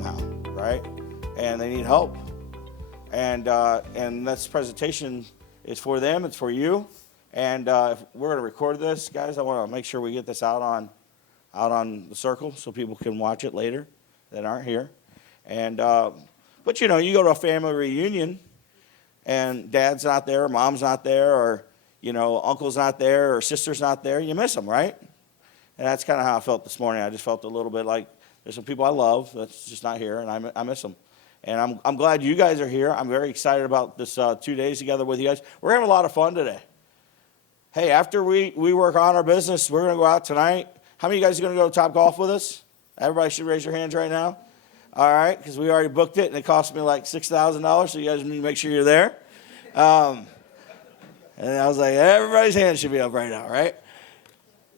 somehow, right? And they need help. And this presentation is for them. It's for you. And if we're going to record this, guys, I want to make sure we get this out on the circle so people can watch it later that aren't here. And but you know, you go to a family reunion and dad's not there, or mom's not there, or you know, uncle's not there, or sister's not there. You miss them, right? And that's kind of how I felt this morning. I just felt a little bit like there's some people I love that's just not here, and I miss them. And I'm glad you guys are here. I'm very excited about this 2 days together with you guys. We're having a lot of fun today. Hey, after we work on our business, we're going to go out tonight. How many of you guys are going to go to Top Golf with us? Everybody should raise your hands right now. All right, because we already booked it, and it cost me like $6,000, so you guys need to make sure you're there. And I was like, everybody's hand should be up right now, right?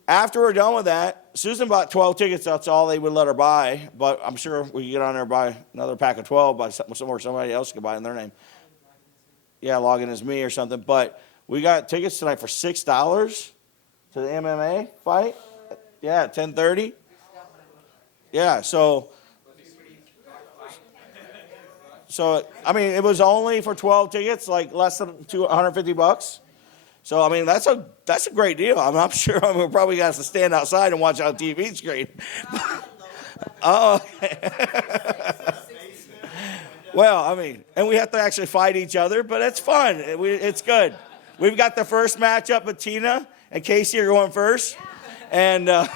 After we're done with that, Susan bought 12 tickets. That's all they would let her buy, but I'm sure we could get on there and buy another pack of 12 by somebody else could buy in their name. Yeah, log in as me or something. But we got tickets tonight for $6 to the MMA fight. Yeah, 10:30. Yeah, so I mean, it was only for 12 tickets, like less than $150. So I mean, that's a great deal. I'm sure we're probably going to have to stand outside and watch on TV screen. Oh, okay. Well, I mean, and we have to actually fight each other, but it's fun. It's good. We've got the first matchup with Tina and Casey are going first, and and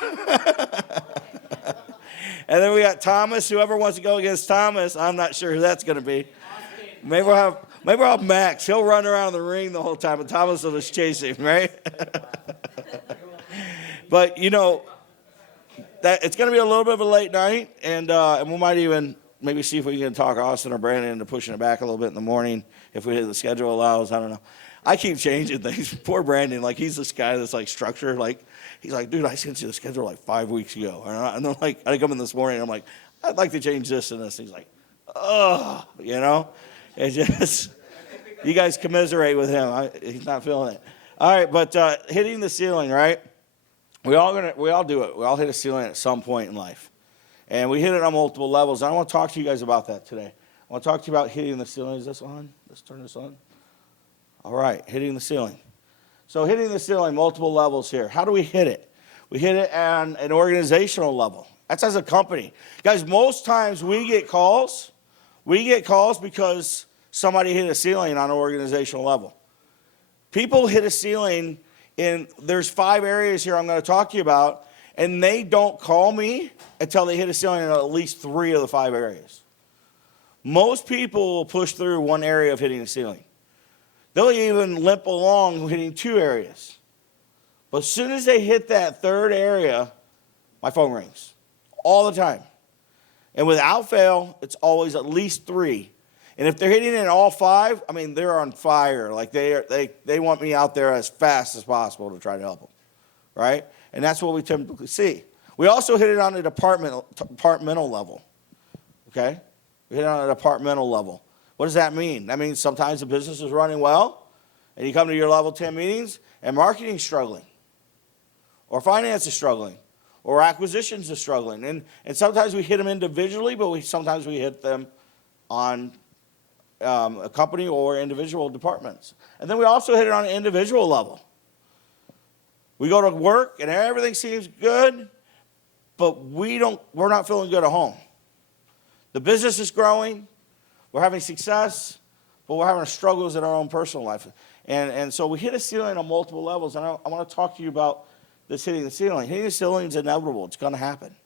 then we got Thomas. Whoever wants to go against Thomas, I'm not sure who that's going to be. Maybe we'll have Max. He'll run around the ring the whole time, and Thomas will just chase him, right? But, you know, that it's going to be a little bit of a late night, and we might even maybe see if we can talk Austin or Brandon into pushing it back a little bit in the morning if the schedule allows. I don't know. I keep changing things. Poor Brandon, like he's this guy that's like structured. Like he's like, dude, I sent you the schedule like 5 weeks ago. And I'm like, I come in this morning, and I'm like, I'd like to change this and this. And he's like, oh, you know. It's just, you guys commiserate with him. He's not feeling it. All right, but hitting the ceiling, right? We all do it. We all hit a ceiling at some point in life. And we hit it on multiple levels. And I want to talk to you guys about that today. I want to talk to you about hitting the ceiling. Is this on? Let's turn this on. All right, hitting the ceiling. So hitting the ceiling, multiple levels here. How do we hit it? We hit it on an organizational level. That's as a company. Guys, most times we get calls because somebody hit a ceiling on an organizational level. People hit a ceiling there's 5 areas here I'm going to talk to you about, and they don't call me until they hit a ceiling in at least 3 of the 5 areas. Most people will push through one area of hitting a ceiling. They'll even limp along hitting 2 areas. But as soon as they hit that 3rd area, my phone rings all the time. And without fail, it's always at least 3. And if they're hitting it in all 5, I mean, they're on fire. Like they want me out there as fast as possible to try to help them, right? And that's what we typically see. We also hit it on a departmental level, okay? We hit it on a departmental level. What does that mean? That means sometimes the business is running well, and you come to your level 10 meetings, and marketing's struggling, or finance is struggling, or acquisitions are struggling. And sometimes we hit them individually, but sometimes we hit them on a company or individual departments. And then we also hit it on an individual level. We go to work and everything seems good, but we're not feeling good at home. The business is growing, we're having success, but we're having struggles in our own personal life. And so we hit a ceiling on multiple levels, and I want to talk to you about this hitting the ceiling. Hitting the ceiling is inevitable. It's going to happen,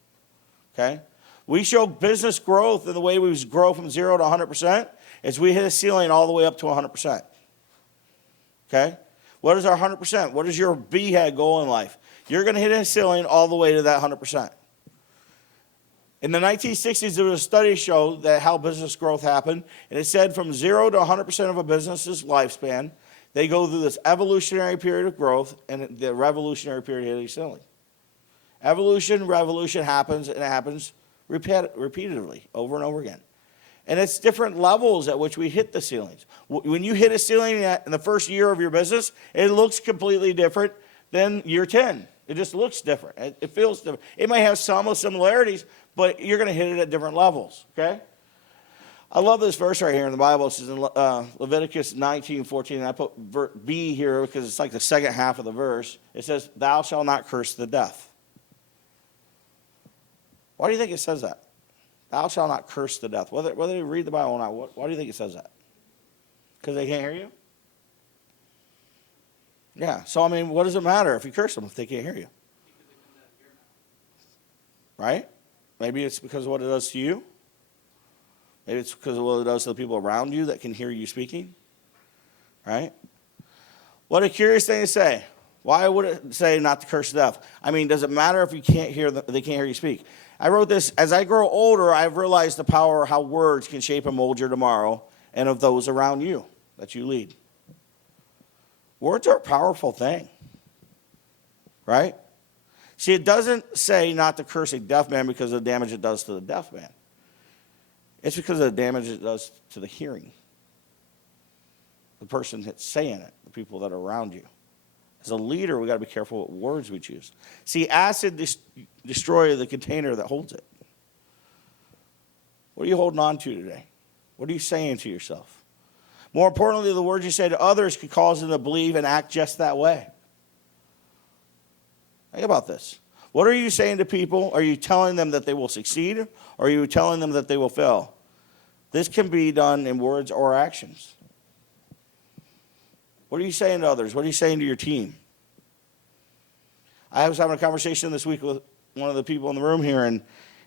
okay? We show business growth in the way we grow from 0 to 100% is we hit a ceiling all the way up to 100%, okay? What is our 100%? What is your BHAG goal in life? You're going to hit a ceiling all the way to that 100%. In the 1960s, there was a study showed that how business growth happened, and it said from 0 to 100% of a business's lifespan, they go through this evolutionary period of growth and the revolutionary period of hitting a ceiling. Revolution happens, and it happens repeatedly over and over again. And it's different levels at which we hit the ceilings. When you hit a ceiling in the first year of your business, it looks completely different than year 10. It just looks different. It feels different. It may have some similarities, but you're going to hit it at different levels, okay? I love this verse right here in the Bible. It says in Leviticus 19:14, and I put B here because it's like the second half of the verse. It says, thou shalt not curse the deaf. Why do you think it says that? Thou shalt not curse the deaf. Whether you read the Bible or not, why do you think it says that? Because they can't hear you? Yeah, so I mean, what does it matter if you curse them if they can't hear you? Right? Maybe it's because of what it does to you. Maybe it's because of what it does to the people around you that can hear you speaking. Right? What a curious thing to say. Why would it say not to curse the deaf? I mean, does it matter if you can't hear they can't hear you speak? I wrote this, as I grow older, I've realized the power of how words can shape and mold your tomorrow and of those around you that you lead. Words are a powerful thing. Right? See, it doesn't say not to curse a deaf man because of the damage it does to the deaf man. It's because of the damage it does to the hearing. The person that's saying it, the people that are around you. As a leader, we've got to be careful what words we choose. See, acid destroys the container that holds it. What are you holding on to today? What are you saying to yourself? More importantly, the words you say to others could cause them to believe and act just that way. Think about this. What are you saying to people? Are you telling them that they will succeed, or are you telling them that they will fail? This can be done in words or actions. What are you saying to others? What are you saying to your team? I was having a conversation this week with one of the people in the room here, and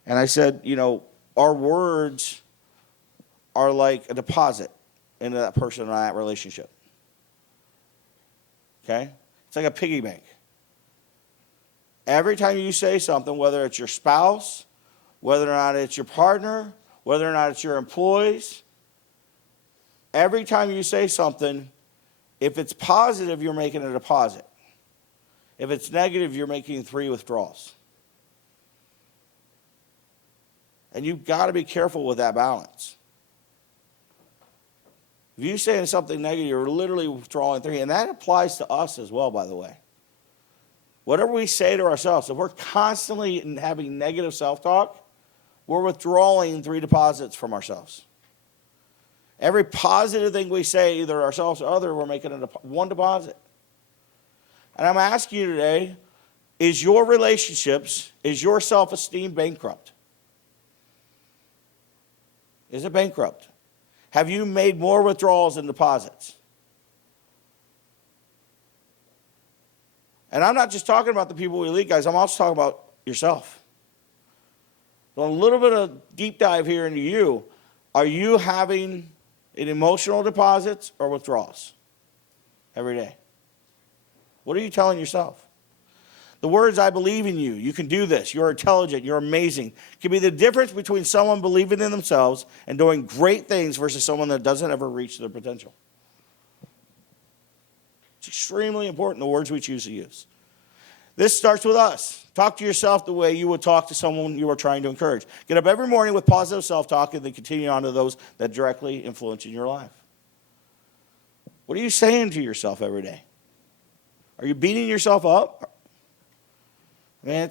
I said, you know, our words are like a deposit into that person and that relationship. Okay? It's like a piggy bank. Every time you say something, whether it's your spouse, whether or not it's your partner, whether or not it's your employees, every time you say something, if it's positive, you're making a deposit. If it's negative, you're making 3 withdrawals. And you've got to be careful with that balance. If you're saying something negative, you're literally withdrawing 3. And that applies to us as well, by the way. Whatever we say to ourselves, if we're constantly having negative self-talk, we're withdrawing 3 deposits from ourselves. Every positive thing we say, either ourselves or other, we're making 1 deposit. And I'm asking you today, is your relationships, is your self-esteem bankrupt? Is it bankrupt? Have you made more withdrawals than deposits? And I'm not just talking about the people we lead, guys. I'm also talking about yourself. So a little bit of deep dive here into you. Are you having emotional deposits or withdrawals every day? What are you telling yourself? The words, I believe in you, you can do this, you're intelligent, you're amazing, can be the difference between someone believing in themselves and doing great things versus someone that doesn't ever reach their potential. It's extremely important, the words we choose to use. This starts with us. Talk to yourself the way you would talk to someone you are trying to encourage. Get up every morning with positive self-talk and then continue on to those that directly influence in your life. What are you saying to yourself every day? Are you beating yourself up? I mean,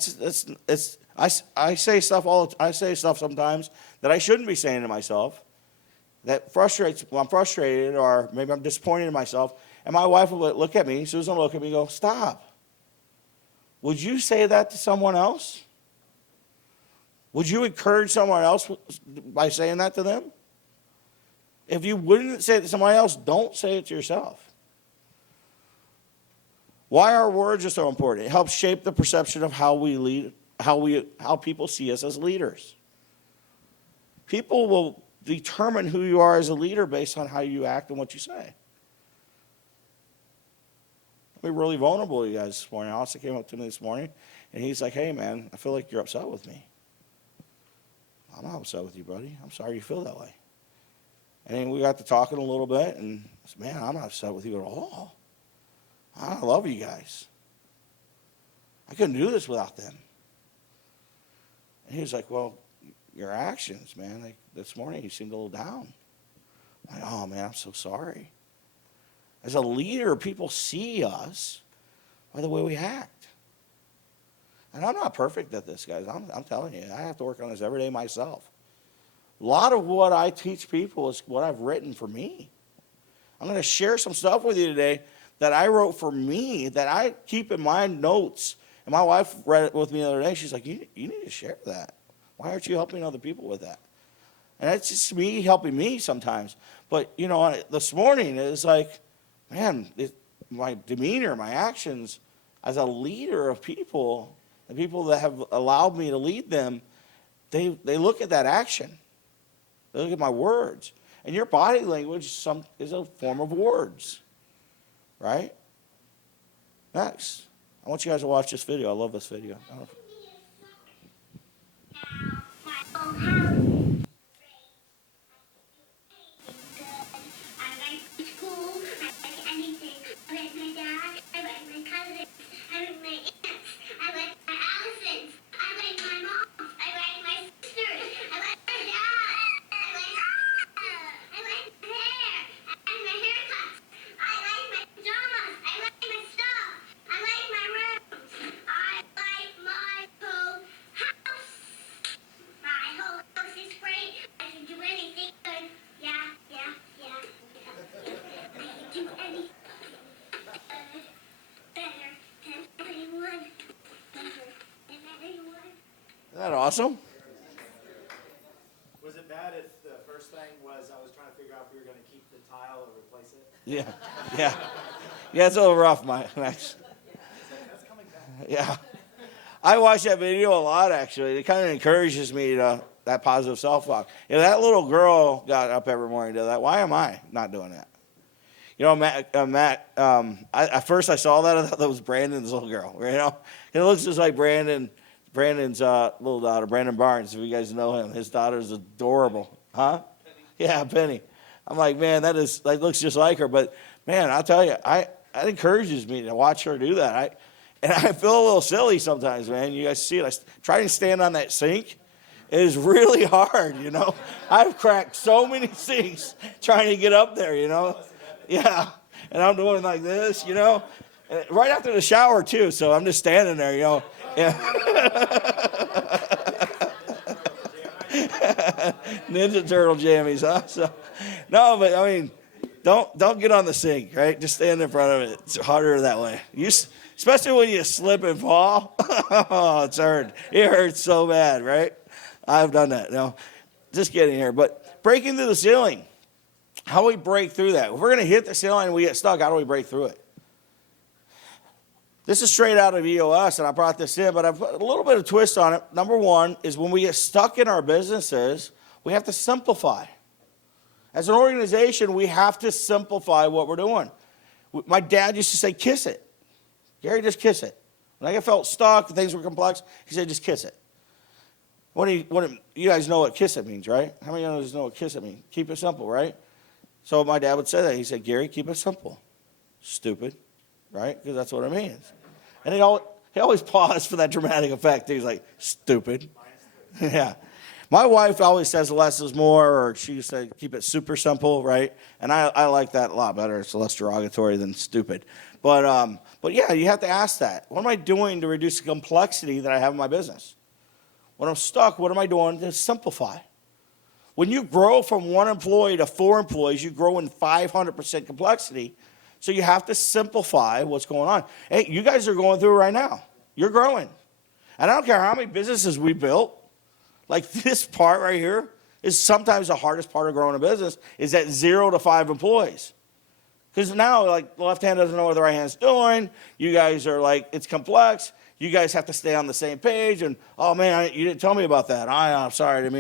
I say stuff sometimes that I shouldn't be saying to myself that frustrates, when I'm frustrated or maybe I'm disappointed in myself. And my wife will look at me, Susan will look at me and go, stop. Would you say that to someone else? Would you encourage someone else by saying that to them? If you wouldn't say it to someone else, don't say it to yourself. Why are words so important? It helps shape the perception of how we lead, how people see us as leaders. People will determine who you are as a leader based on how you act and what you say. Be really vulnerable with you guys this morning. Austin came up to me this morning, and he's like, hey, man, I feel like you're upset with me. I'm not upset with you, buddy. I'm sorry you feel that way. And then we got to talking a little bit, and I said, man, I'm not upset with you at all. I love you guys. I couldn't do this without them. And he was like, well, your actions, man, this morning you seemed a little down. I'm like, oh, man, I'm so sorry. As a leader, people see us by the way we act. And I'm not perfect at this, guys. I'm telling you, I have to work on this every day myself. A lot of what I teach people is what I've written for me. I'm going to share some stuff with you today that I wrote for me, that I keep in my notes. And my wife read it with me the other day. She's like, you need to share that. Why aren't you helping other people with that? And that's just me helping me sometimes. But, this morning it was like, man, my demeanor, my actions as a leader of people, the people that have allowed me to lead them, they look at that action. They look at my words. And your body language is a form of words, right? Next, I want you guys to watch this video. I love this video. Isn't that awesome? Was it bad if the first thing was I was trying to figure out if we were going to keep the tile or replace it? Yeah. Yeah, it's a little rough, Max. That's coming back. Yeah. I watch that video a lot, actually. It kind of encourages me to that positive self-talk. If that little girl got up every morning and did that, why am I not doing that? Matt, at first I saw that, I thought that was Brandon's little girl. It looks just like Brandon's little daughter, Brandon Barnes, if you guys know him. His daughter's adorable. Huh? Penny. Yeah, Penny. I'm like, man, that looks just like her. But, man, I'll tell you, that encourages me to watch her do that. And I feel a little silly sometimes, man. You guys see it. I try to stand on that sink. It is really hard, I've cracked so many sinks trying to get up there, Yeah. And I'm doing like this, And right after the shower, too. So I'm just standing there, Yeah. Ninja Turtle jammies, huh? So, no, but I mean, don't get on the sink, right? Just stand in front of it. It's harder that way. Especially when you slip and fall. Oh, it's hard. It hurts so bad, right? I've done that. No, just getting here. But breaking through the ceiling. How do we break through that? If we're going to hit the ceiling and we get stuck, how do we break through it? This is straight out of EOS, and I brought this in, but I put a little bit of twist on it. Number one is when we get stuck in our businesses, we have to simplify. As an organization, we have to simplify what we're doing. My dad used to say, kiss it. Gary, just kiss it. When I felt stuck, things were complex, he said, just kiss it. You guys know what kiss it means, right? How many of you guys know what kiss it means? Keep it simple, right? So my dad would say that. He said, Gary, keep it simple. Stupid, right? Because that's what it means. And he always paused for that dramatic effect. He was like, stupid. Yeah. My wife always says less is more, or she used to keep it super simple, right? And I like that a lot better. It's less derogatory than stupid. But yeah, you have to ask that. What am I doing to reduce the complexity that I have in my business? When I'm stuck, what am I doing to simplify? When you grow from 1 employee to 4 employees, you grow in 500% complexity. So you have to simplify what's going on. Hey, you guys are going through it right now. You're growing. And I don't care how many businesses we built. Like this part right here is sometimes the hardest part of growing a business is at 0 to 5 employees. Because now, like, the left hand doesn't know what the right hand's doing. You guys are like, it's complex. You guys have to stay on the same page. And, oh, man, you didn't tell me about that. I'm sorry. And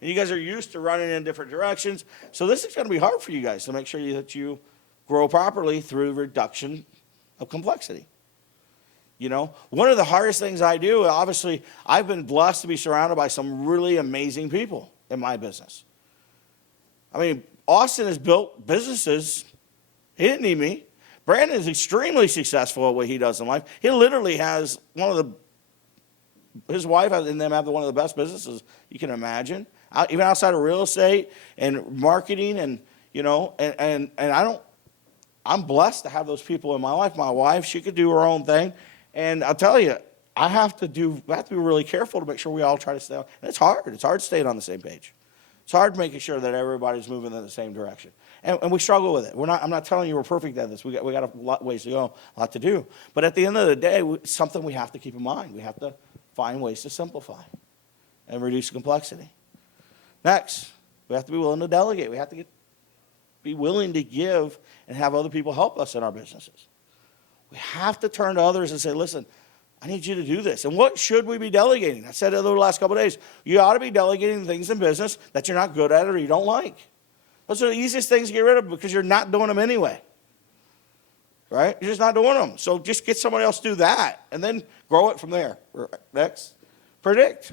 you guys are used to running in different directions. So this is going to be hard for you guys to make sure that you grow properly through reduction of complexity. One of the hardest things I do, obviously, I've been blessed to be surrounded by some really amazing people in my business. I mean, Austin has built businesses. He didn't need me. Brandon is extremely successful at what he does in life. He literally has his wife and them have one of the best businesses you can imagine, even outside of real estate and marketing, and I'm blessed to have those people in my life. My wife, she could do her own thing, and I'll tell you, I have to be really careful to make sure we all try to stay on. And it's hard. It's hard staying on the same page. It's hard making sure that everybody's moving in the same direction. And we struggle with it. I'm not telling you we're perfect at this. We got a lot ways to go, a lot to do. But at the end of the day, it's something we have to keep in mind. We have to find ways to simplify and reduce complexity. Next, we have to be willing to delegate. We have to be willing to give and have other people help us in our businesses. We have to turn to others and say, listen, I need you to do this. And what should we be delegating? I said it over the last couple of days. You ought to be delegating things in business that you're not good at or you don't like. Those are the easiest things to get rid of because you're not doing them anyway. Right? You're just not doing them. So just get somebody else to do that and then grow it from there. Next. Predict.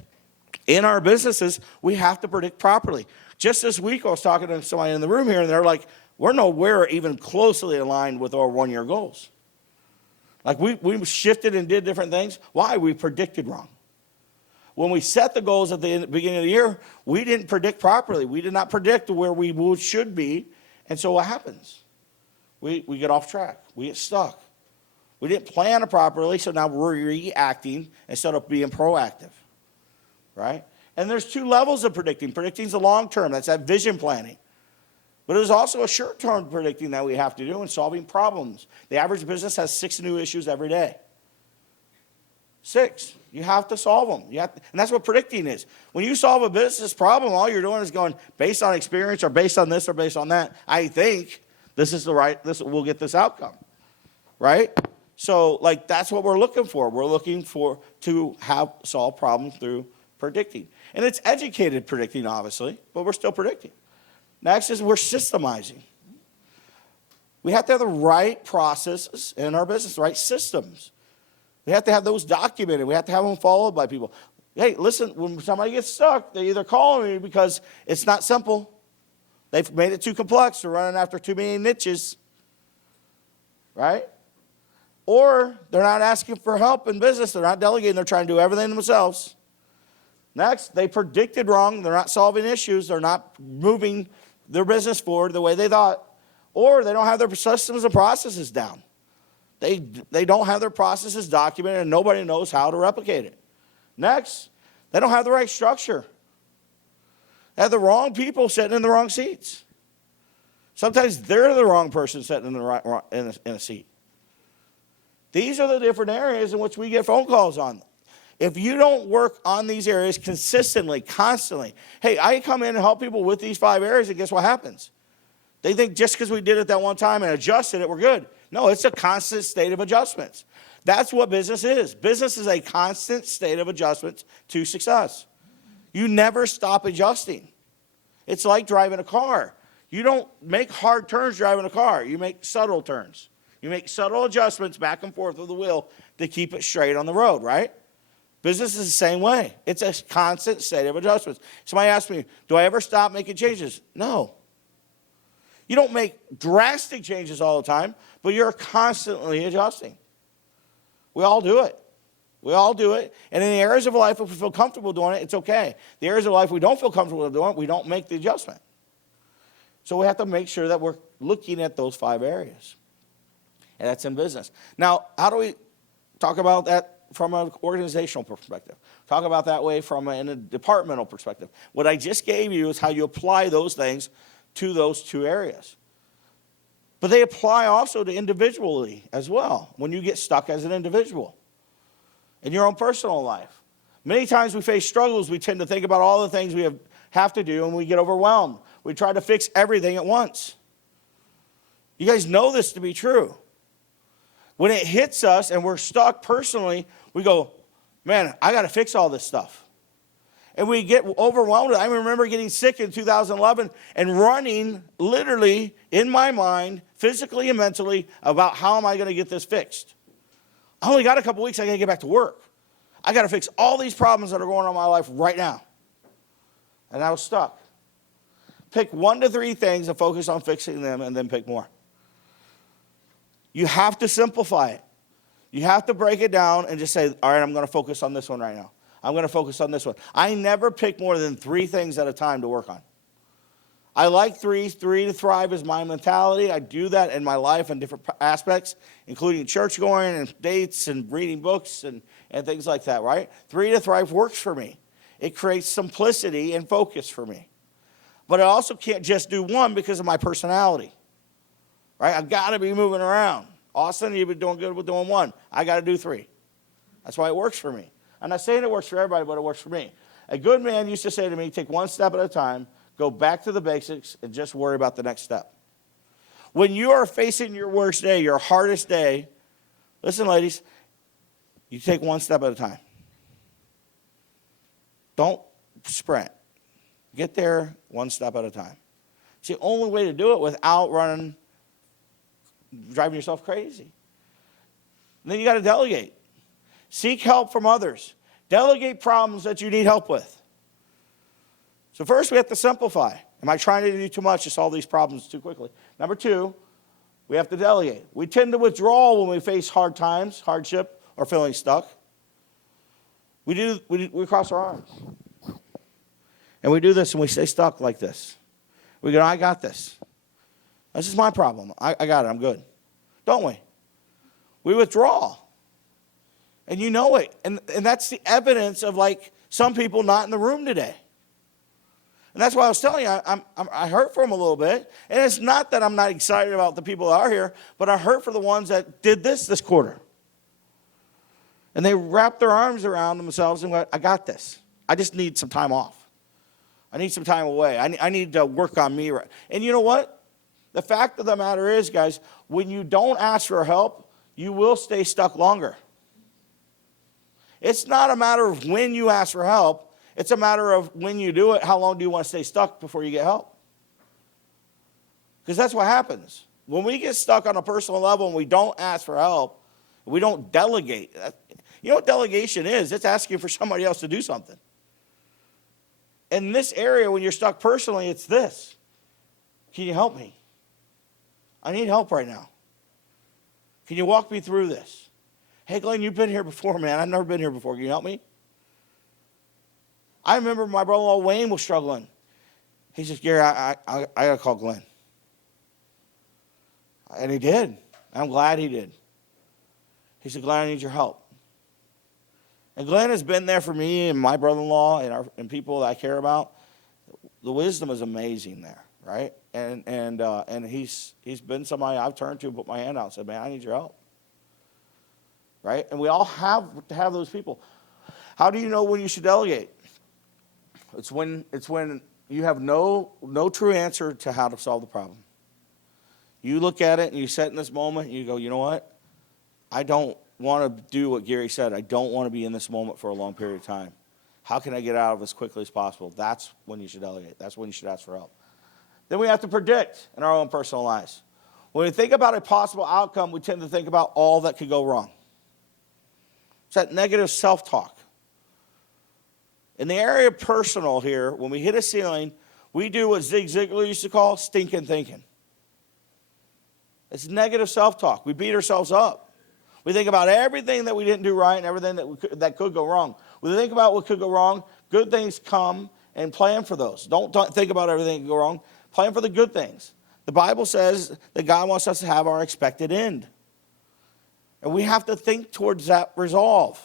In our businesses, we have to predict properly. Just this week, I was talking to somebody in the room here, and they're like, we're nowhere even closely aligned with our one-year goals. Like we shifted and did different things. Why? We predicted wrong. When we set the goals at the beginning of the year, we didn't predict properly. We did not predict where we should be. And so what happens? We get off track. We get stuck. We didn't plan it properly, so now we're reacting instead of being proactive. Right? And there's two levels of predicting. Predicting is the long term. That's that vision planning. But there's also a short-term predicting that we have to do in solving problems. The average business has 6 new issues every day. 6. You have to solve them. And that's what predicting is. When you solve a business problem, all you're doing is going based on experience or based on this or based on that. I think we'll get this outcome. Right? So, that's what we're looking for. We're looking to solve problems through predicting. And it's educated predicting, obviously, but we're still predicting. Next is we're systemizing. We have to have the right processes in our business, the right systems. We have to have those documented. We have to have them followed by people. Hey, listen, when somebody gets stuck, they either call me because it's not simple. They've made it too complex. They're running after too many niches. Right? Or they're not asking for help in business. They're not delegating. They're trying to do everything themselves. Next, they predicted wrong. They're not solving issues. They're not moving their business forward the way they thought. Or they don't have their systems and processes down. They don't have their processes documented and nobody knows how to replicate it. Next, they don't have the right structure. They have the wrong people sitting in the wrong seats. Sometimes they're the wrong person sitting in a seat. These are the different areas in which we get phone calls on. If you don't work on these areas consistently, constantly, hey, I come in and help people with these 5 areas, and guess what happens? They think just because we did it that one time and adjusted it, we're good. No, it's a constant state of adjustments. That's what business is. Business is a constant state of adjustments to success. You never stop adjusting. It's like driving a car. You don't make hard turns driving a car. You make subtle turns. You make subtle adjustments back and forth with the wheel to keep it straight on the road, right? Business is the same way. It's a constant state of adjustments. Somebody asked me, do I ever stop making changes? No. You don't make drastic changes all the time, but you're constantly adjusting. We all do it. We all do it. And in the areas of life, if we feel comfortable doing it, it's okay. The areas of life we don't feel comfortable doing it, we don't make the adjustment. So we have to make sure that we're looking at those 5 areas. And that's in business. Now, how do we talk about that from an organizational perspective? Talk about that way from a departmental perspective. What I just gave you is how you apply those things to those 2 areas. But they apply also to individually as well, when you get stuck as an individual in your own personal life. Many times we face struggles, we tend to think about all the things we have to do, and we get overwhelmed. We try to fix everything at once. You guys know this to be true. When it hits us and we're stuck personally, we go, man, I got to fix all this stuff. And we get overwhelmed. I remember getting sick in 2011 and running literally in my mind, physically and mentally, about how am I going to get this fixed. I only got a couple weeks. I got to get back to work. I got to fix all these problems that are going on in my life right now. And I was stuck. Pick 1 to 3 things and focus on fixing them, and then pick more. You have to simplify it. You have to break it down and just say, all right, I'm going to focus on this one right now. I'm going to focus on this one. I never pick more than 3 things at a time to work on. I like 3 to thrive is my mentality. I do that in my life in different aspects, including church going and dates and reading books and and things like that, right? 3 to Thrive works for me. It creates simplicity and focus for me. But I also can't just do one because of my personality, right? I've got to be moving around. Austin, you've been doing good with doing one. I got to do 3. That's why it works for me. I'm not saying it works for everybody, but it works for me. A good man used to say to me, take one step at a time, go back to the basics, and just worry about the next step. When you are facing your worst day, your hardest day, listen, ladies, you take one step at a time. Don't sprint. Get there one step at a time. It's the only way to do it without driving yourself crazy. And then you got to delegate. Seek help from others. Delegate problems that you need help with. So first we have to simplify. Am I trying to do too much to solve these problems too quickly? Number 2, we have to delegate. We tend to withdraw when we face hard times, hardship, or feeling stuck. We cross our arms. And we do this and we stay stuck like this. We go, I got this. This is my problem. I got it. I'm good. Don't we? We withdraw. And you know it. And that's the evidence of like some people not in the room today. And that's why I was telling you, I hurt for them a little bit. And it's not that I'm not excited about the people that are here, but I hurt for the ones that did this quarter. And they wrapped their arms around themselves and went, I got this. I just need some time off. I need some time away. I need to work on me. And you know what? The fact of the matter is, guys, when you don't ask for help, you will stay stuck longer. It's not a matter of when you ask for help. It's a matter of when you do it, how long do you want to stay stuck before you get help? Because that's what happens. When we get stuck on a personal level and we don't ask for help, we don't delegate. You know what delegation is? It's asking for somebody else to do something. In this area, when you're stuck personally, it's this. Can you help me? I need help right now. Can you walk me through this? Hey, Glenn, you've been here before, man. I've never been here before. Can you help me? I remember my brother-in-law Wayne was struggling. He says, Gary, I got to call Glenn. And he did. I'm glad he did. He said, Glenn, I need your help. And Glenn has been there for me and my brother-in-law and people that I care about. The wisdom is amazing there, right? And he's been somebody I've turned to and put my hand out and said, man, I need your help. Right? And we all have to have those people. How do you know when you should delegate? It's when you have no true answer to how to solve the problem. You look at it and you sit in this moment and you go, you know what? I don't want to do what Gary said. I don't want to be in this moment for a long period of time. How can I get out of it as quickly as possible? That's when you should delegate. That's when you should ask for help. Then we have to predict in our own personal lives. When we think about a possible outcome, we tend to think about all that could go wrong. It's that negative self-talk. In the area of personal here, when we hit a ceiling, we do what Zig Ziglar used to call stinking thinking. It's negative self-talk. We beat ourselves up. We think about everything that we didn't do right and everything that could go wrong. When we think about what could go wrong, good things come, and plan for those. Don't think about everything that could go wrong. Plan for the good things. The Bible says that God wants us to have our expected end. And we have to think towards that resolve.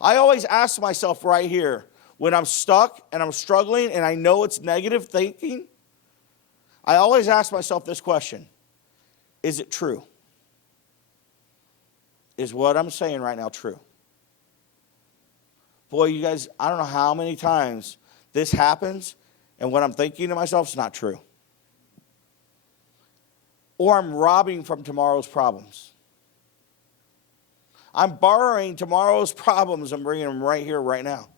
I always ask myself right here, when I'm stuck and I'm struggling and I know it's negative thinking, I always ask myself this question: is it true? Is what I'm saying right now true? Boy, you guys, I don't know how many times this happens, and what I'm thinking to myself is not true. Or I'm robbing from tomorrow's problems. I'm borrowing tomorrow's problems and bringing them right here, right now.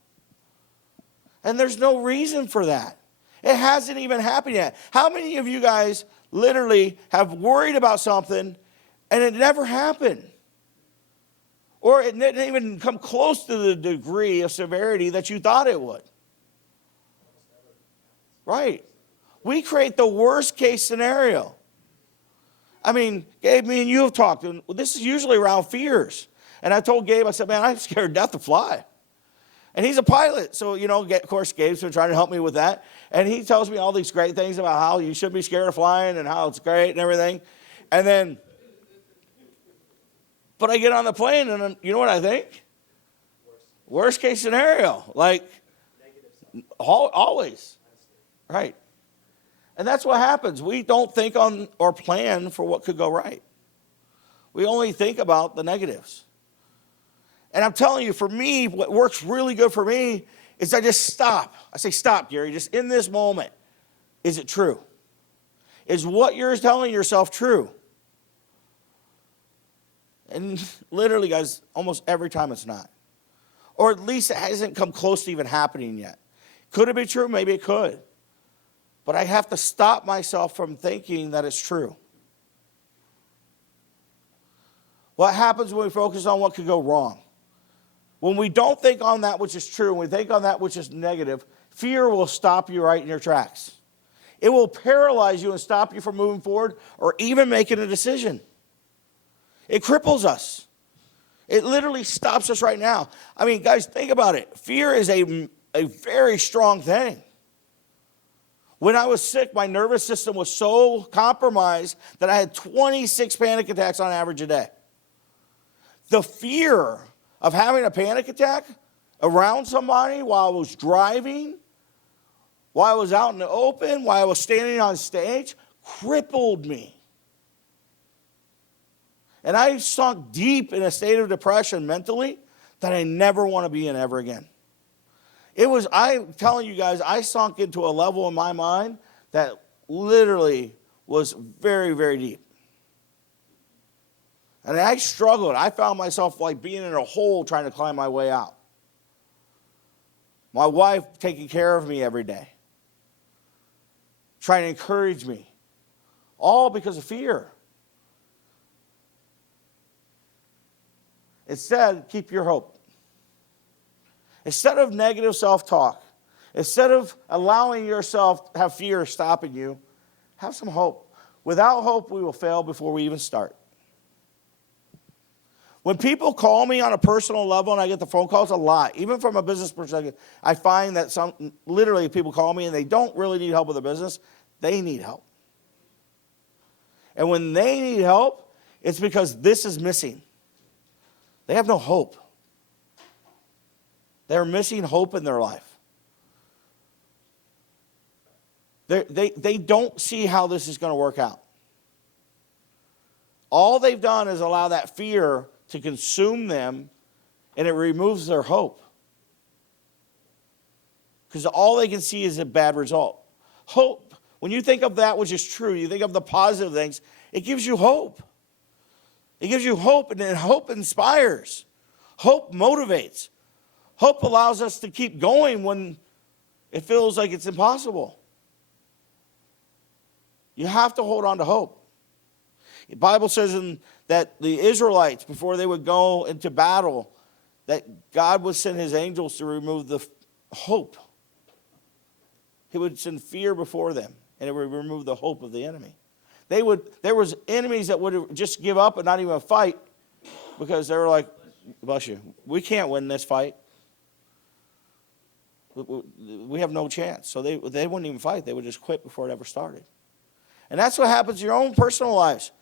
And there's no reason for that. It hasn't even happened yet. How many of you guys literally have worried about something and it never happened? Or it didn't even come close to the degree of severity that you thought it would. Right. We create the worst case scenario. I mean, Gabe, me and you have talked, and this is usually around fears. And I told Gabe, I said, man, I'm scared to death to fly. And he's a pilot. So, of course, Gabe's been trying to help me with that. And he tells me all these great things about how you shouldn't be scared of flying and how it's great and everything. And then, but I get on the plane and you know what I think? Worst case scenario, like always, right? And that's what happens. We don't think on or plan for what could go right. We only think about the negatives. And I'm telling you, for me, what works really good for me is I just stop. I say, stop, Gary, just in this moment. Is it true? Is what you're telling yourself true? And literally, guys, almost every time it's not. Or at least it hasn't come close to even happening yet. Could it be true? Maybe it could. But I have to stop myself from thinking that it's true. What happens when we focus on what could go wrong? When we don't think on that which is true, when we think on that which is negative, fear will stop you right in your tracks. It will paralyze you and stop you from moving forward or even making a decision. It cripples us. It literally stops us right now. I mean, guys, think about it. Fear is a very strong thing. When I was sick, my nervous system was so compromised that I had 26 panic attacks on average a day. The fear of having a panic attack around somebody while I was driving, while I was out in the open, while I was standing on stage, crippled me. And I sunk deep in a state of depression mentally that I never want to be in ever again. I'm telling you guys, I sunk into a level in my mind that literally was very, very deep. And I struggled. I found myself like being in a hole trying to climb my way out. My wife taking care of me every day, trying to encourage me, all because of fear. Instead, keep your hope. Instead of negative self-talk, instead of allowing yourself to have fear stopping you, have some hope. Without hope, we will fail before we even start. When people call me on a personal level, and I get the phone calls a lot, even from a business perspective, I find that literally people call me and they don't really need help with their business. They need help. And when they need help, it's because this is missing. They have no hope. They're missing hope in their life. They don't see how this is going to work out. All they've done is allow that fear to consume them, and it removes their hope. Because all they can see is a bad result. Hope, when you think of that which is true, you think of the positive things, it gives you hope. It gives you hope, and then hope inspires. Hope motivates. Hope allows us to keep going when it feels like it's impossible. You have to hold on to hope. The Bible says that the Israelites, before they would go into battle, that God would send his angels to remove the hope. He would send fear before them, and it would remove the hope of the enemy. There was enemies that would just give up and not even fight because they were like, bless you, we can't win this fight. We have no chance. So they wouldn't even fight. They would just quit before it ever started. And that's what happens in your own personal lives.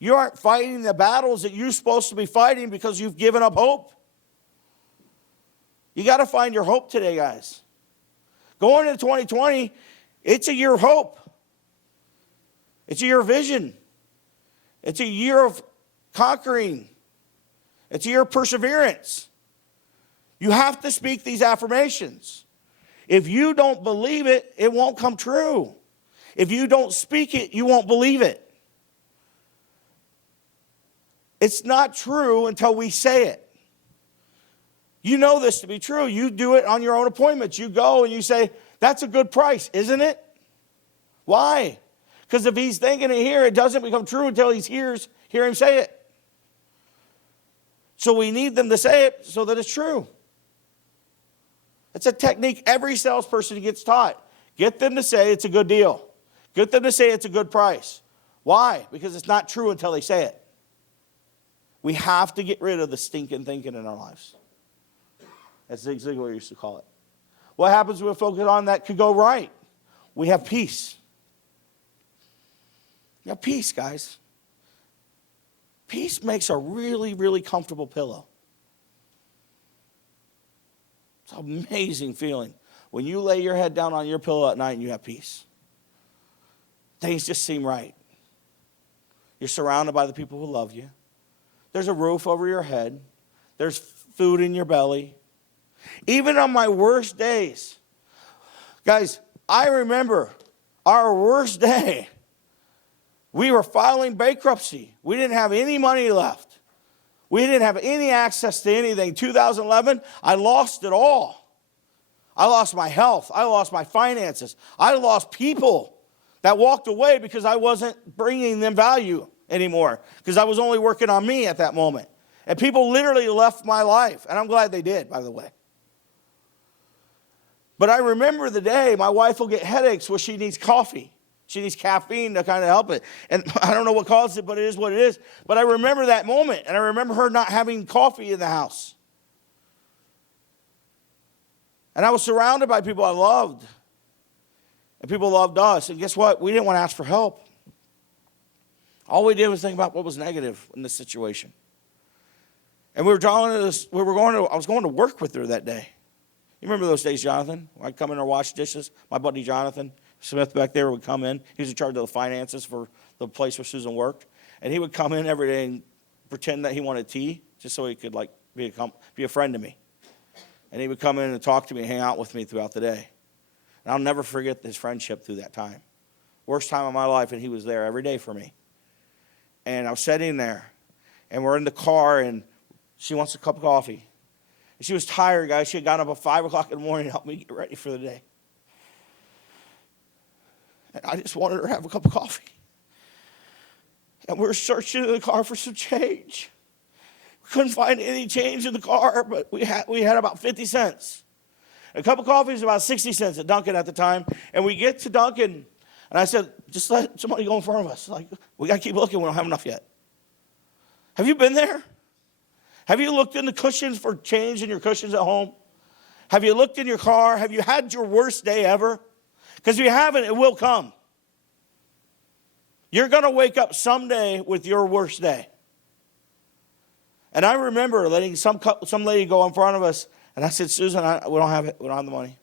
You aren't fighting the battles that you're supposed to be fighting because you've given up hope. You got to find your hope today, guys. Going into 2020, it's a year of hope. It's a year of vision. It's a year of conquering. It's a year of perseverance. You have to speak these affirmations. If you don't believe it, it won't come true. If you don't speak it, you won't believe it. It's not true until we say it. You know this to be true. You do it on your own appointments. You go and you say, that's a good price, isn't it? Why? Because if he's thinking it here, it doesn't become true until he hear him say it. So we need them to say it so that it's true. It's a technique every salesperson gets taught. Get them to say it's a good deal. Get them to say it's a good price. Why? Because it's not true until they say it. We have to get rid of the stinking thinking in our lives. As Zig Ziglar used to call it. What happens when we focus on that could go right? We have peace. You have peace, guys. Peace makes a really, really comfortable pillow. It's an amazing feeling when you lay your head down on your pillow at night and you have peace. Things just seem right. You're surrounded by the people who love you. There's a roof over your head. There's food in your belly. Even on my worst days, guys, I remember our worst day. We were filing bankruptcy. We didn't have any money left. We didn't have any access to anything. 2011, I lost it all. I lost my health. I lost my finances. I lost people that walked away because I wasn't bringing them value anymore, because I was only working on me at that moment. And people literally left my life, and I'm glad they did, by the way. But I remember the day my wife will get headaches where she needs coffee. She needs caffeine to kind of help it. And I don't know what caused it, but it is what it is. But I remember that moment, and I remember her not having coffee in the house. And I was surrounded by people I loved. And people loved us. And guess what? We didn't want to ask for help. All we did was think about what was negative in this situation. And we were drawing to this, I was going to work with her that day. You remember those days, Jonathan? I'd come in and wash dishes. My buddy Jonathan Smith back there would come in. He was in charge of the finances for the place where Susan worked. And he would come in every day and pretend that he wanted tea, just so he could be a friend to me. And he would come in and talk to me and hang out with me throughout the day. And I'll never forget his friendship through that time. Worst time of my life, and he was there every day for me. And I was sitting there, and we're in the car, and she wants a cup of coffee. And she was tired, guys. She had gotten up at 5 o'clock in the morning to help me get ready for the day. And I just wanted her to have a cup of coffee. And we were searching in the car for some change. We couldn't find any change in the car, but we had about 50 cents. A cup of coffee was about 60 cents at Dunkin' at the time. And we get to Dunkin', and I said, just let somebody go in front of us. We got to keep looking. We don't have enough yet. Have you been there? Have you looked in the cushions for change in your cushions at home? Have you looked in your car? Have you had your worst day ever? Because if you haven't, it will come. You're going to wake up someday with your worst day. And I remember letting some lady go in front of us, and I said, Susan, we don't have it. We don't have the money.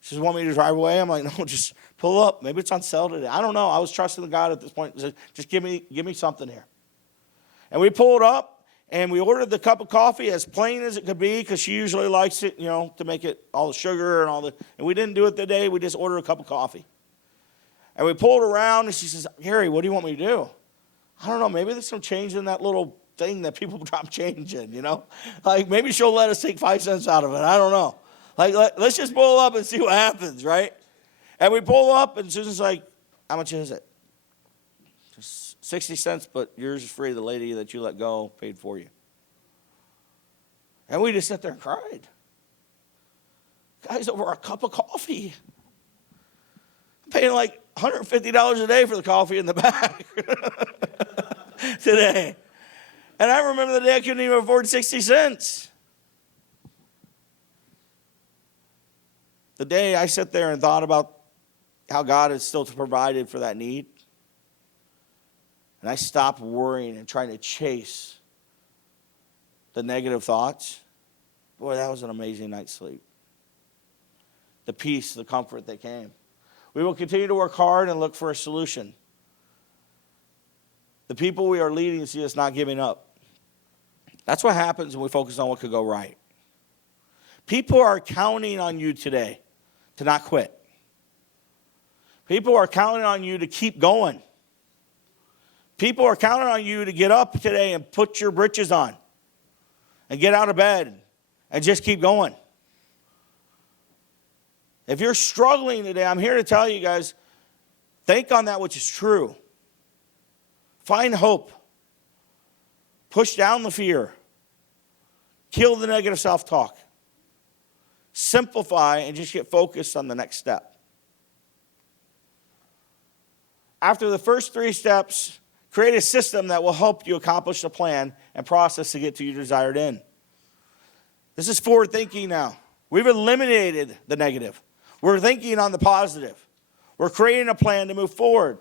She says, want me to drive away? I'm like, no, just pull up. Maybe it's on sale today. I don't know. I was trusting God at this point. I said, just give me something here. And we pulled up, and we ordered the cup of coffee as plain as it could be, because she usually likes it, to make it all the sugar and all the. And we didn't do it today. We just ordered a cup of coffee. And we pulled around, and she says, Gary, what do you want me to do? I don't know. Maybe there's some change in that little thing that people drop change in, Maybe she'll let us take 5 cents out of it. I don't know. Let's just pull up and see what happens, right? And we pull up, and Susan's like, how much is it? Just 60 cents, but yours is free. The lady that you let go paid for you. And we just sat there and cried. Guys, over a cup of coffee. I'm paying like $150 a day for the coffee in the back today. And I remember the day I couldn't even afford 60 cents. The day I sat there and thought about how God had still provided for that need. And I stopped worrying and trying to chase the negative thoughts. Boy, that was an amazing night's sleep. The peace, the comfort that came. We will continue to work hard and look for a solution. The people we are leading see us not giving up. That's what happens when we focus on what could go right. People are counting on you today to not quit. People are counting on you to keep going. People are counting on you to get up today and put your britches on and get out of bed and just keep going. If you're struggling today, I'm here to tell you guys, think on that which is true. Find hope. Push down the fear. Kill the negative self-talk. Simplify and just get focused on the next step. After the first 3 steps, create a system that will help you accomplish the plan and process to get to your desired end. This is forward thinking now. We've eliminated the negative. We're thinking on the positive. We're creating a plan to move forward.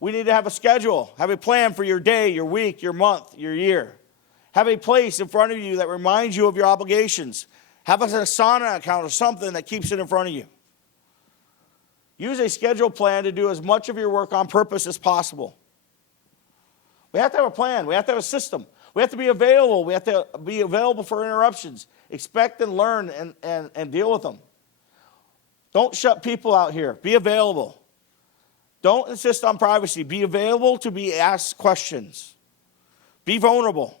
We need to have a schedule, have a plan for your day, your week, your month, your year. Have a place in front of you that reminds you of your obligations. Have an Asana account or something that keeps it in front of you. Use a schedule plan to do as much of your work on purpose as possible. We have to have a plan. We have to have a system. We have to be available. We have to be available for interruptions. Expect and learn and deal with them. Don't shut people out here. Be available. Don't insist on privacy. Be available to be asked questions. Be vulnerable.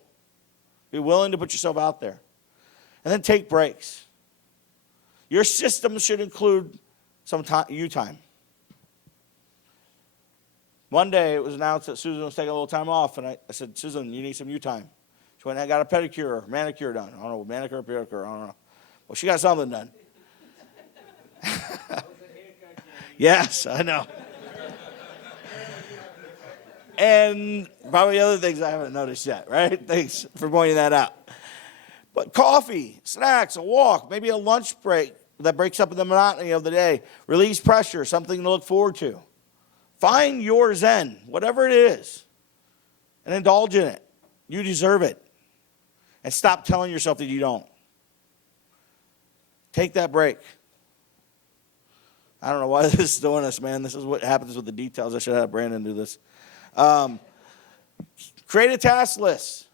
Be willing to put yourself out there. And then take breaks. Your system should include some you time. One day it was announced that Susan was taking a little time off, and I said, Susan, you need some you time. She went and got a pedicure or manicure done. I don't know, manicure or pedicure, I don't know. Well, she got something done. Yes, I know. And probably other things I haven't noticed yet, right? Thanks for pointing that out. But coffee, snacks, a walk, maybe a lunch break that breaks up the monotony of the day. Release pressure, something to look forward to. Find your zen, whatever it is, and indulge in it. You deserve it. And stop telling yourself that you don't. Take that break. I don't know why this is doing this, man. This is what happens with the details. I should have Brandon do this. Create a task list,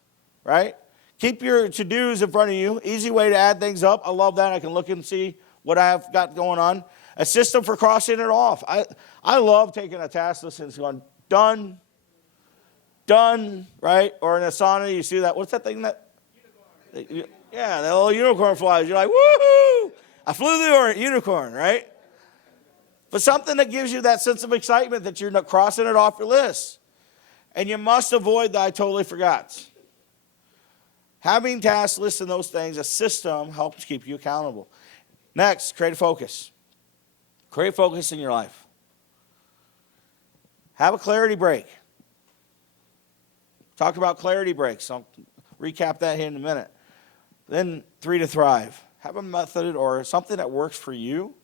right? Keep your to-dos in front of you. Easy way to add things up. I love that. I can look and see what I have got going on. A system for crossing it off. I love taking a task list and going, done, right? Or in Asana, you see that. What's that thing that? Unicorn. Yeah, that little unicorn flies. You're like, woohoo! I flew the unicorn, right? But something that gives you that sense of excitement that you're not crossing it off your list. And you must avoid the I totally forgot. Having task lists and those things, a system helps keep you accountable. Next, create a focus. Create focus in your life. Have a clarity break. Talk about clarity breaks. I'll recap that here in a minute. Then 3 to thrive. Have a method or something that works for you.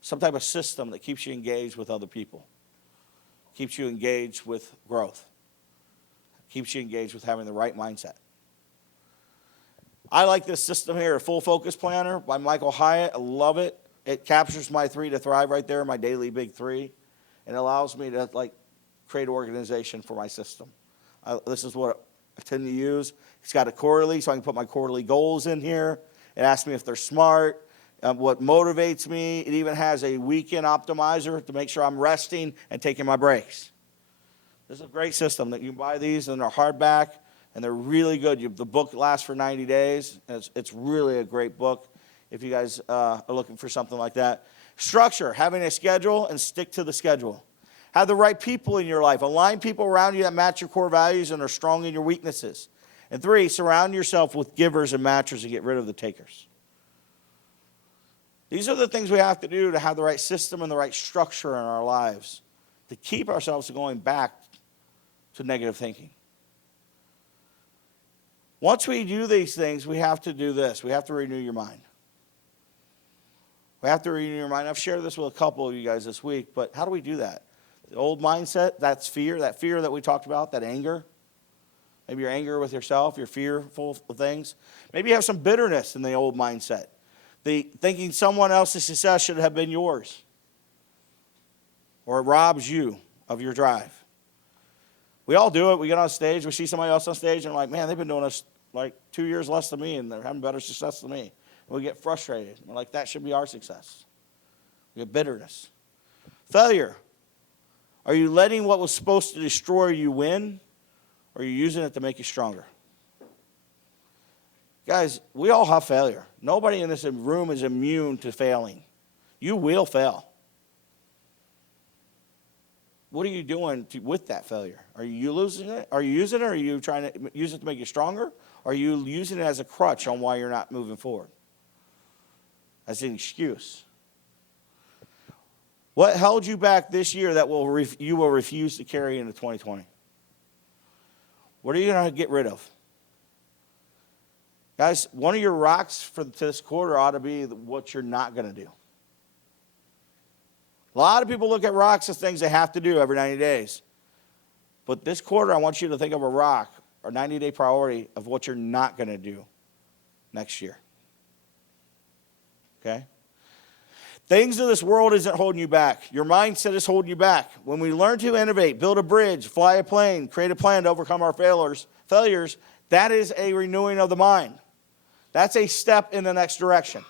Some type of system that keeps you engaged with other people. Keeps you engaged with growth. Keeps you engaged with having the right mindset. I like this system here, a full focus planner by Michael Hyatt. I love it. It captures my 3 to thrive right there, my daily big 3. And it allows me to create organization for my system. This is what I tend to use. It's got a quarterly, so I can put my quarterly goals in here. It asks me if they're smart, what motivates me. It even has a weekend optimizer to make sure I'm resting and taking my breaks. This is a great system that you can buy these, and they're hardback, and they're really good. The book lasts for 90 days. It's really a great book if you guys are looking for something like that. Structure, having a schedule and stick to the schedule. Have the right people in your life. Align people around you that match your core values and are strong in your weaknesses. And 3, surround yourself with givers and matchers and get rid of the takers. These are the things we have to do to have the right system and the right structure in our lives to keep ourselves from going back to negative thinking. Once we do these things, we have to do this. We have to renew your mind. We have to renew your mind. I've shared this with a couple of you guys this week, but how do we do that? The old mindset, that's fear, that fear that we talked about, that anger. Maybe you're angry with yourself, you're fearful of things. Maybe you have some bitterness in the old mindset. Thinking someone else's success should have been yours. Or it robs you of your drive. We all do it. We get on stage, we see somebody else on stage, and we're like, man, they've been doing this 2 years less than me, and they're having better success than me. And we get frustrated. We're like, that should be our success. We get bitterness. Failure. Are you letting what was supposed to destroy you win, or are you using it to make you stronger? Guys, we all have failure. Nobody in this room is immune to failing. You will fail. What are you doing with that failure? Are you losing it? Are you using it? Or are you trying to use it to make you stronger? Or are you using it as a crutch on why you're not moving forward? As an excuse. What held you back this year that you will refuse to carry into 2020? What are you going to get rid of? Guys, one of your rocks for this quarter ought to be what you're not going to do. A lot of people look at rocks as things they have to do every 90 days. But this quarter, I want you to think of a rock or 90-day priority of what you're not going to do next year. okay? Things of this world isn't holding you back. Your mindset is holding you back. When we learn to innovate, build a bridge, fly a plane, create a plan to overcome our failures, that is a renewing of the mind. That's a step in the next direction.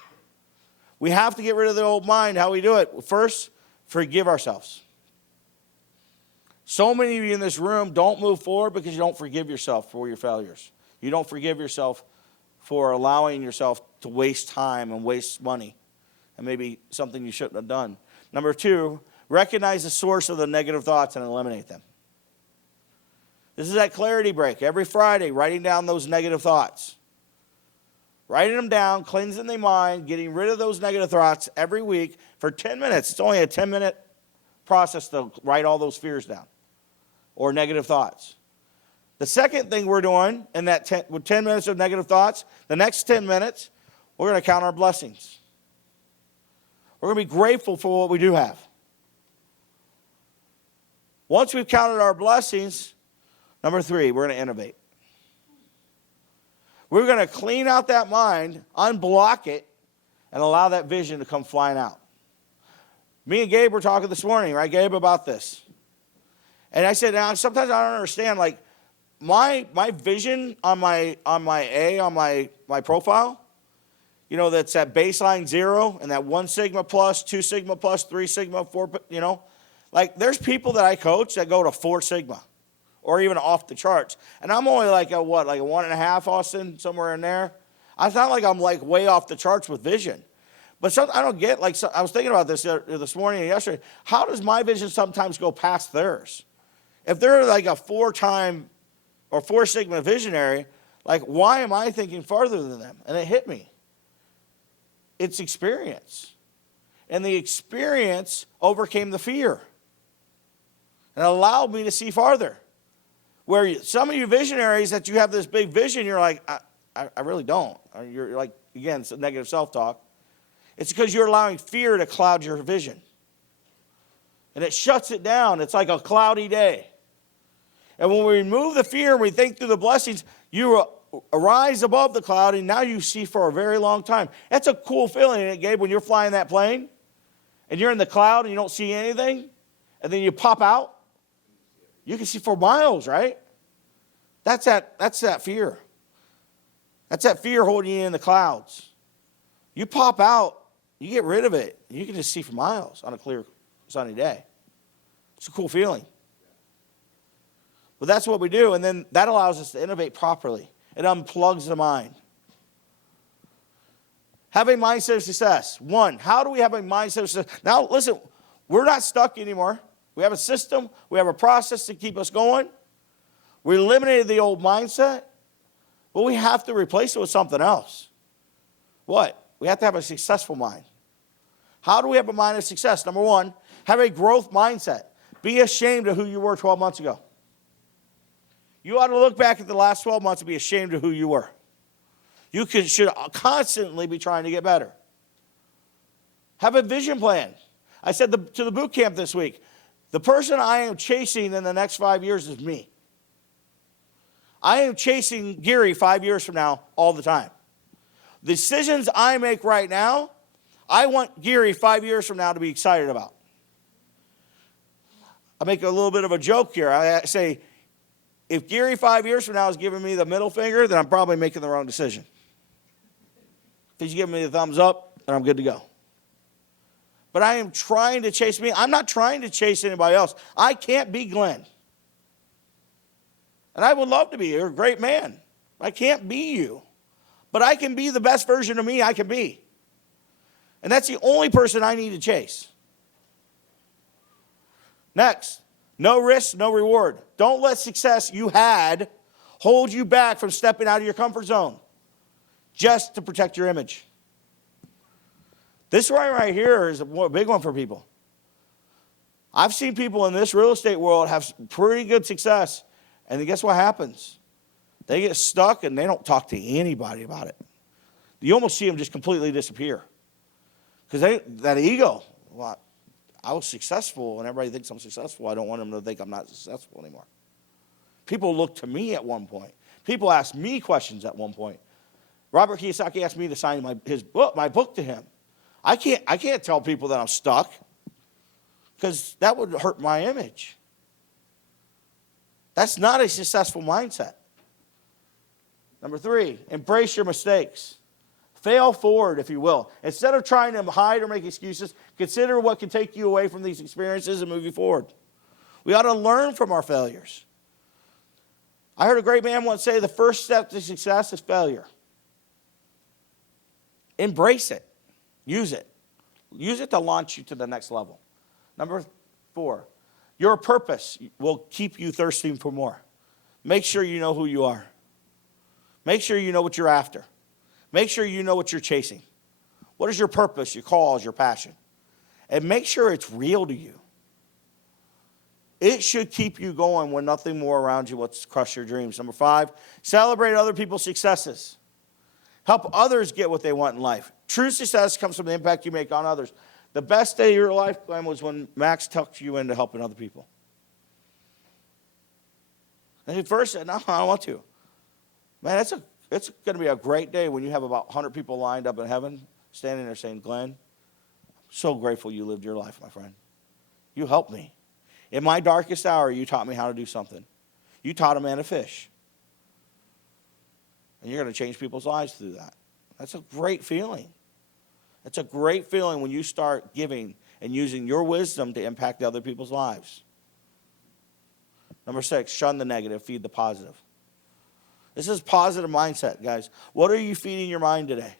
We have to get rid of the old mind. How we do it? First, forgive ourselves. So many of you in this room don't move forward because you don't forgive yourself for your failures. You don't forgive yourself for allowing yourself to waste time and waste money and maybe something you shouldn't have done. Number 2, recognize the source of the negative thoughts and eliminate them. This is that clarity break. Every Friday, writing down those negative thoughts. Writing them down, cleansing the mind, getting rid of those negative thoughts every week for 10 minutes. It's only a 10-minute process to write all those fears down or negative thoughts. The second thing we're doing in that with 10 minutes of negative thoughts, the next 10 minutes, we're going to count our blessings. We're going to be grateful for what we do have. Once we've counted our blessings, number 3, we're going to innovate. We're going to clean out that mind, unblock it, and allow that vision to come flying out. Me and Gabe were talking this morning, right, Gabe, about this. And I said, now, sometimes I don't understand, like, my vision on my profile, you know, that's at baseline 0 and that 1 sigma plus, 2 sigma plus, 3 sigma, 4, you know. Like, there's people that I coach that go to 4 sigma or even off the charts. And I'm only like a 1.5, Austin, somewhere in there. It's not like I'm like way off the charts with vision. But I don't get, like, I was thinking about this morning and yesterday. How does my vision sometimes go past theirs? If they're like a 4-time or 4 sigma visionary, like, why am I thinking farther than them? And it hit me. It's experience. And the experience overcame the fear. And allowed me to see farther. Where some of you visionaries that you have this big vision, you're like, I really don't. Or you're like, again, it's a negative self-talk. It's because you're allowing fear to cloud your vision. And it shuts it down. It's like a cloudy day. And when we remove the fear and we think through the blessings, you arise above the cloud and now you see for a very long time. That's a cool feeling, isn't it, Gabe, when you're flying that plane and you're in the cloud and you don't see anything and then you pop out. You can see for miles, right? That's that fear. That's that fear holding you in the clouds. You pop out, you get rid of it, and you can just see for miles on a clear, sunny day. It's a cool feeling. But that's what we do, and then that allows us to innovate properly. It unplugs the mind. Have a mindset of success. 1, how do we have a mindset of success? Now, listen, we're not stuck anymore. We have a system. We have a process to keep us going. We eliminated the old mindset, but we have to replace it with something else. What? We have to have a successful mind. How do we have a mind of success? Number 1, have a growth mindset. Be ashamed of who you were 12 months ago. You ought to look back at the last 12 months and be ashamed of who you were. You should constantly be trying to get better. Have a vision plan. I said to the boot camp this week, the person I am chasing in the next 5 years is me. I am chasing Gary 5 years from now all the time. The decisions I make right now, I want Gary 5 years from now to be excited about. I make a little bit of a joke here. I say, if Gary 5 years from now is giving me the middle finger, then I'm probably making the wrong decision. If he's giving me the thumbs up, then I'm good to go. But I am trying to chase me. I'm not trying to chase anybody else. I can't be Glenn. And I would love to be. You're a great man. I can't be you. But I can be the best version of me I can be. And that's the only person I need to chase. Next, no risk, no reward. Don't let success you had hold you back from stepping out of your comfort zone just to protect your image. This one right here is a big one for people. I've seen people in this real estate world have pretty good success, and then guess what happens? They get stuck and they don't talk to anybody about it. You almost see them just completely disappear. Because that ego, well, I was successful and everybody thinks I'm successful. I don't want them to think I'm not successful anymore. People look to me at one point. People ask me questions at one point. Robert Kiyosaki asked me to sign my book to him. I can't tell people that I'm stuck because that would hurt my image. That's not a successful mindset. Number 3, embrace your mistakes. Fail forward, if you will. Instead of trying to hide or make excuses, consider what can take you away from these experiences and move you forward. We ought to learn from our failures. I heard a great man once say, the first step to success is failure. Embrace it. Use it. Use it to launch you to the next level. Number 4, your purpose will keep you thirsting for more. Make sure you know who you are. Make sure you know what you're after. Make sure you know what you're chasing. What is your purpose, your cause, your passion? And make sure it's real to you. It should keep you going when nothing more around you will crush your dreams. Number 5, celebrate other people's successes. Help others get what they want in life. True success comes from the impact you make on others. The best day of your life, Glenn, was when Max tucked you into helping other people. And he first said, no, I don't want to. Man, it's going to be a great day when you have about 100 people lined up in heaven, standing there saying, Glenn, I'm so grateful you lived your life, my friend. You helped me. In my darkest hour, you taught me how to do something. You taught a man to fish. And you're going to change people's lives through that. That's a great feeling. It's a great feeling when you start giving and using your wisdom to impact other people's lives. Number 6, shun the negative, feed the positive. This is positive mindset, guys. What are you feeding your mind today?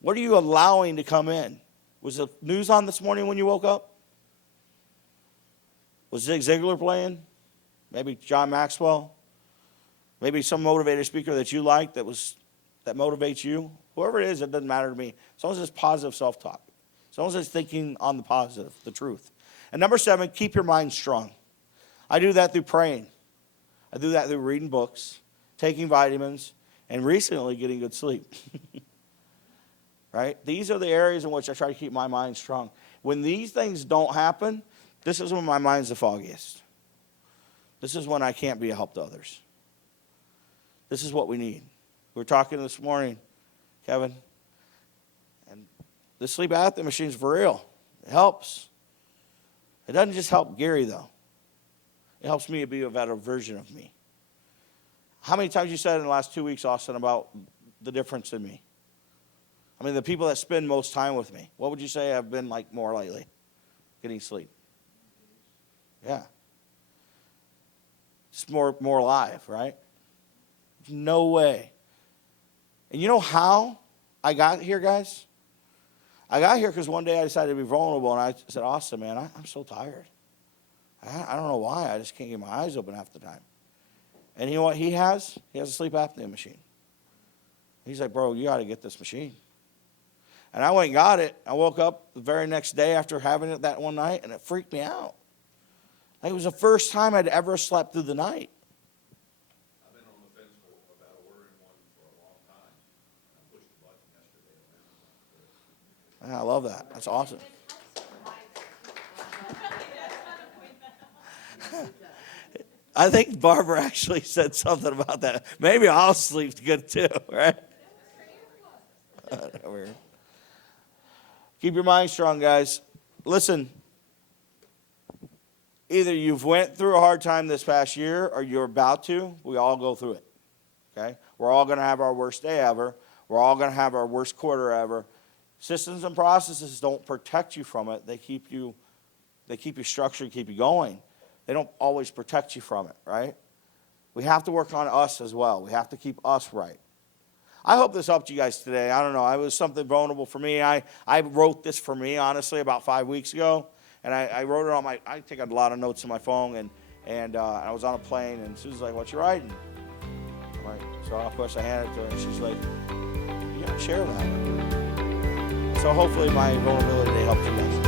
What are you allowing to come in? Was the news on this morning when you woke up? Was Zig Ziglar playing? Maybe John Maxwell? Maybe some motivated speaker that you like that motivates you? Whoever it is, it doesn't matter to me. As long as it's positive self-talk. As long as it's thinking on the positive, the truth. And number 7, keep your mind strong. I do that through praying. I do that through reading books, taking vitamins, and recently getting good sleep. Right? These are the areas in which I try to keep my mind strong. When these things don't happen, this is when my mind's the foggiest. This is when I can't be a help to others. This is what we need. We were talking this morning, Kevin, and the sleep apnea machine's for real. It helps. It doesn't just help Gary, though. It helps me to be a better version of me. How many times you said in the last 2 weeks, Austin, about the difference in me? I mean, the people that spend most time with me, what would you say I've been like more lately? Getting sleep. Yeah. It's more alive, right? No way. And you know how I got here, guys? I got here because one day I decided to be vulnerable, and I said, Austin, man, I'm so tired. I don't know why. I just can't get my eyes open half the time. And you know what he has? He has a sleep apnea machine. He's like, bro, you got to get this machine. And I went and got it. I woke up the very next day after having it that one night, and it freaked me out. Like, it was the first time I'd ever slept through the night. I've been on the fence about ordering one for a long time. I pushed the button yesterday. And I love that. That's awesome. I think Barbara actually said something about that. Maybe I'll sleep good too, right? Keep your mind strong, guys. Listen, either you've went through a hard time this past year or you're about to. We all go through it, okay? We're all going to have our worst day ever. We're all going to have our worst quarter ever. Systems and processes don't protect you from it. They keep you structured, keep you going. They don't always protect you from it, right? We have to work on us as well. We have to keep us right. I hope this helped you guys today. I don't know. It was something vulnerable for me. I wrote this for me, honestly, about 5 weeks ago. And I wrote it on I take a lot of notes on my phone. And I was on a plane. And Susan's like, what you writing? I'm like, so, of course, I handed it to her. And she's like, you got to share that. So hopefully my vulnerability helped you guys.